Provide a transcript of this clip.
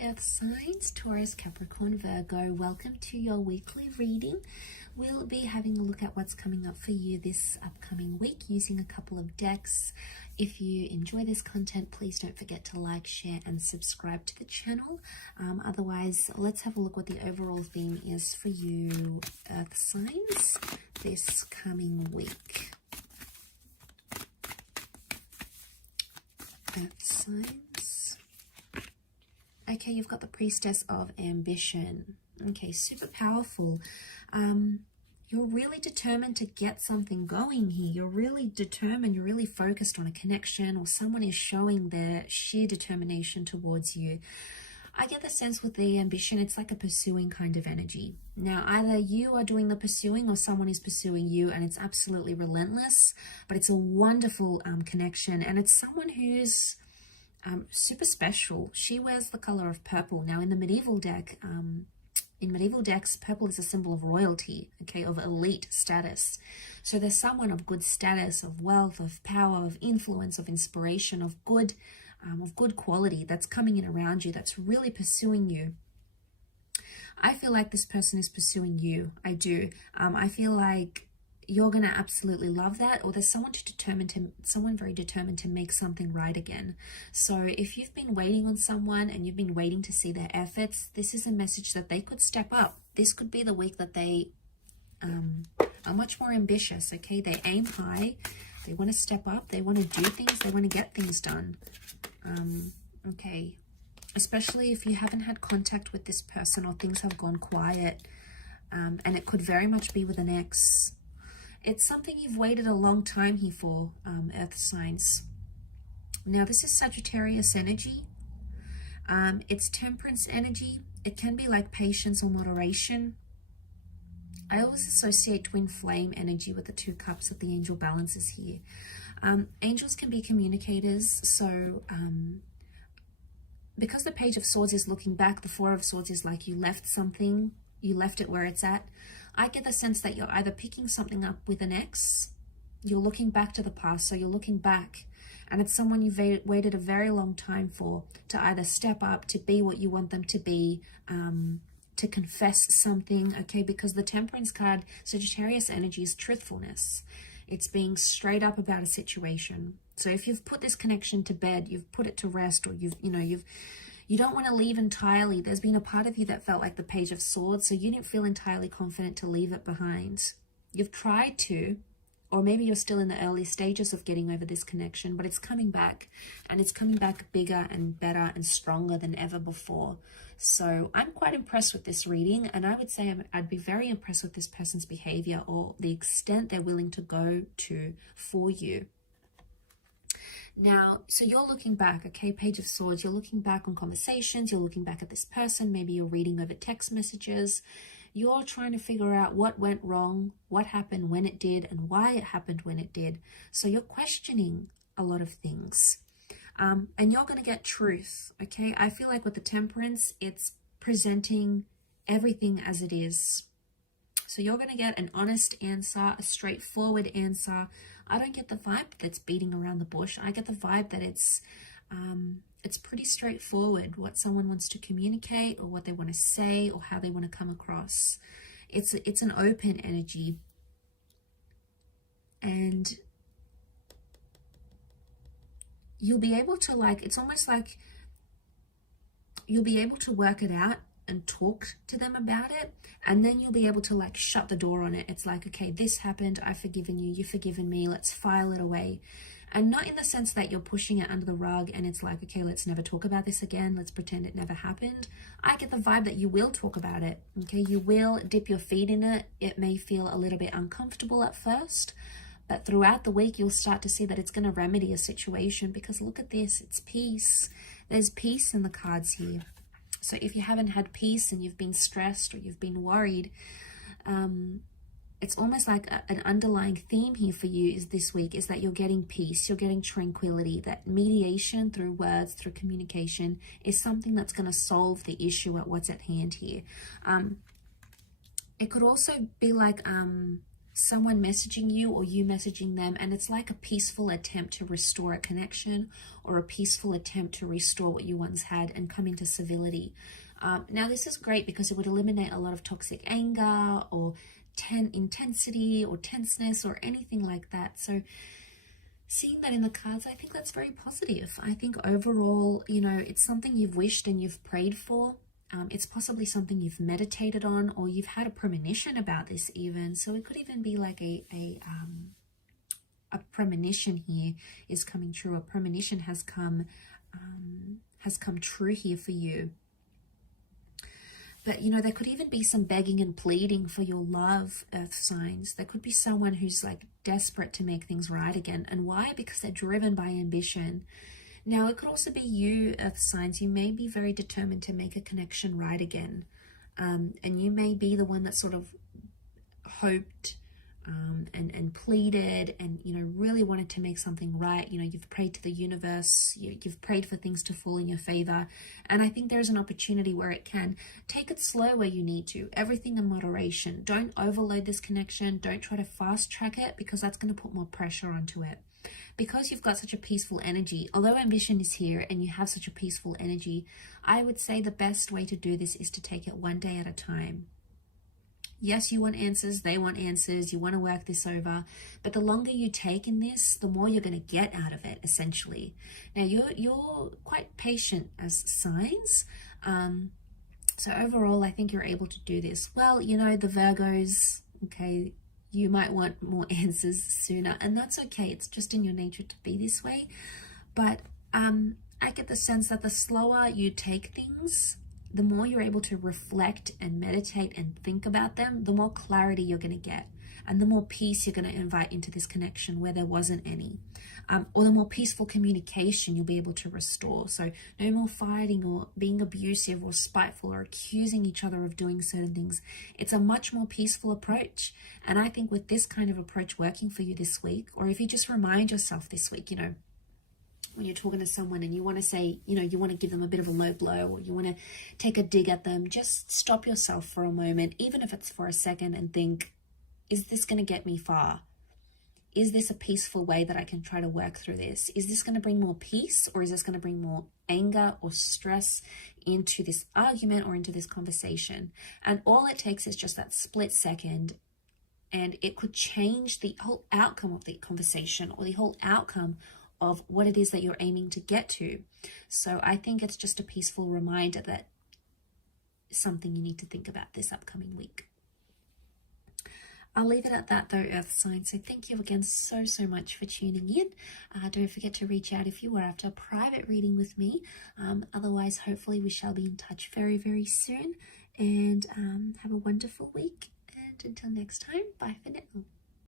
Earth signs, Taurus, Capricorn, Virgo. Welcome to your weekly reading. We'll be having a look at what's coming up for you this upcoming week using a couple of decks. If you enjoy this content, please don't forget to like, share, and subscribe to the channel. Otherwise, let's have a look what the overall theme is for you, Earth signs, this coming week. Earth signs. Okay, you've got the Priestess of Ambition. Okay, super powerful. You're really determined to get something going here. You're really determined, you're really focused on a connection, or someone is showing their sheer determination towards you. I get the sense with the ambition, it's like a pursuing kind of energy. Now, either you are doing the pursuing or someone is pursuing you, and it's absolutely relentless, but it's a wonderful connection, and it's someone who's super special. She wears the color of purple. Now, in the medieval deck, in medieval decks, purple is a symbol of royalty, okay, of elite status. So there's someone of good status, of wealth, of power, of influence, of inspiration, of good quality that's coming in around you, that's really pursuing you. I feel like this person is pursuing you. I do. I feel like you're going to absolutely love that, or there's someone very determined to make something right again. So if you've been waiting on someone and you've been waiting to see their efforts, this is a message that they could step up. This could be the week that they are much more ambitious, okay? They aim high, they want to step up, they want to do things, they want to get things done. Okay, especially if you haven't had contact with this person or things have gone quiet, and it could very much be with an ex. It's something you've waited a long time here for, Earth signs. Now, this is Sagittarius energy. It's Temperance energy. It can be like patience or moderation. I always associate twin flame energy with the 2 cups that the angel balances here. Angels can be communicators. So because the Page of Swords is looking back, the 4 of Swords is like you left something, you left it where it's at. I get the sense that you're either picking something up with an ex, you're looking back to the past, so you're looking back, and it's someone you've waited a very long time for, to either step up, to be what you want them to be, to confess something, okay? Because the Temperance card, Sagittarius energy, is truthfulness. It's being straight up about a situation. So if you've put this connection to bed, you've put it to rest, or you don't want to leave entirely. There's been a part of you that felt like the Page of Swords, so you didn't feel entirely confident to leave it behind. You've tried to, or maybe you're still in the early stages of getting over this connection, but it's coming back, and it's coming back bigger and better and stronger than ever before. So I'm quite impressed with this reading, and I would say I'd be very impressed with this person's behavior or the extent they're willing to go to for you. Now, so you're looking back, okay, Page of Swords, you're looking back on conversations, you're looking back at this person, maybe you're reading over text messages, you're trying to figure out what went wrong, what happened when it did, and why it happened when it did. So you're questioning a lot of things, and you're going to get truth, okay? I feel like with the Temperance, it's presenting everything as it is. So you're going to get an honest answer, a straightforward answer. I don't get the vibe that's beating around the bush. I get the vibe that it's pretty straightforward what someone wants to communicate, or what they want to say, or how they want to come across. It's an open energy, and you'll be able to, like, it's almost like you'll be able to work it out and talk to them about it, and then you'll be able to, like, shut the door on it. It's like, okay, this happened, I've forgiven you, you've forgiven me, let's file it away. And not in the sense that you're pushing it under the rug and it's like, okay, let's never talk about this again, let's pretend it never happened. I get the vibe that you will talk about it, okay? You will dip your feet in it. It may feel a little bit uncomfortable at first, but throughout the week you'll start to see that it's going to remedy a situation, because look at this, it's peace. There's peace in the cards here. So if you haven't had peace and you've been stressed or you've been worried, it's almost like an underlying theme here for you is this week is that you're getting peace, you're getting tranquility, that mediation through words, through communication is something that's going to solve the issue at what's at hand here. It could also be like someone messaging you or you messaging them, and it's like a peaceful attempt to restore a connection or a peaceful attempt to restore what you once had and come into civility. Now, this is great because it would eliminate a lot of toxic anger or intensity or tenseness or anything like that. So seeing that in the cards, I think that's very positive. I think overall, you know, it's something you've wished and you've prayed for. It's possibly something you've meditated on, or you've had a premonition about this even. So it could even be like a premonition here is coming true. A premonition has come true here for you. But, you know, there could even be some begging and pleading for your love, earth signs. There could be someone who's like desperate to make things right again. And why? Because they're driven by ambition. Now, it could also be you, earth signs. You may be very determined to make a connection right again. And you may be the one that sort of hoped and pleaded and, you know, really wanted to make something right. You know, you've prayed to the universe, you've prayed for things to fall in your favor. And I think there's an opportunity where it can. Take it slow where you need to, everything in moderation. Don't overload this connection. Don't try to fast track it, because that's going to put more pressure onto it. Because you've got such a peaceful energy, although ambition is here and you have such a peaceful energy, I would say the best way to do this is to take it one day at a time. Yes, you want answers, they want answers, you want to work this over, but the longer you take in this, the more you're going to get out of it, essentially. Now, you're quite patient as signs, so overall, I think you're able to do this. Well, you know, the Virgos, okay, you might want more answers sooner, and that's okay. It's just in your nature to be this way, but I get the sense that the slower you take things, the more you're able to reflect and meditate and think about them, the more clarity you're going to get, and the more peace you're going to invite into this connection where there wasn't any, or the more peaceful communication you'll be able to restore. So no more fighting or being abusive or spiteful or accusing each other of doing certain things. It's a much more peaceful approach. And I think with this kind of approach working for you this week, or if you just remind yourself this week, you know, when you're talking to someone and you want to say, you know, you want to give them a bit of a low blow, or you want to take a dig at them, just stop yourself for a moment, even if it's for a second, and think, is this going to get me far? Is this a peaceful way that I can try to work through this? Is this going to bring more peace, or is this going to bring more anger or stress into this argument or into this conversation? And all it takes is just that split second, and it could change the whole outcome of the conversation or the whole outcome of what it is that you're aiming to get to. So I think it's just a peaceful reminder that something you need to think about this upcoming week. I'll leave it at that though, earth signs. So thank you again so much for tuning in. Don't forget to reach out if you are after a private reading with me. Otherwise, hopefully we shall be in touch very soon. And have a wonderful week. And until next time, bye for now.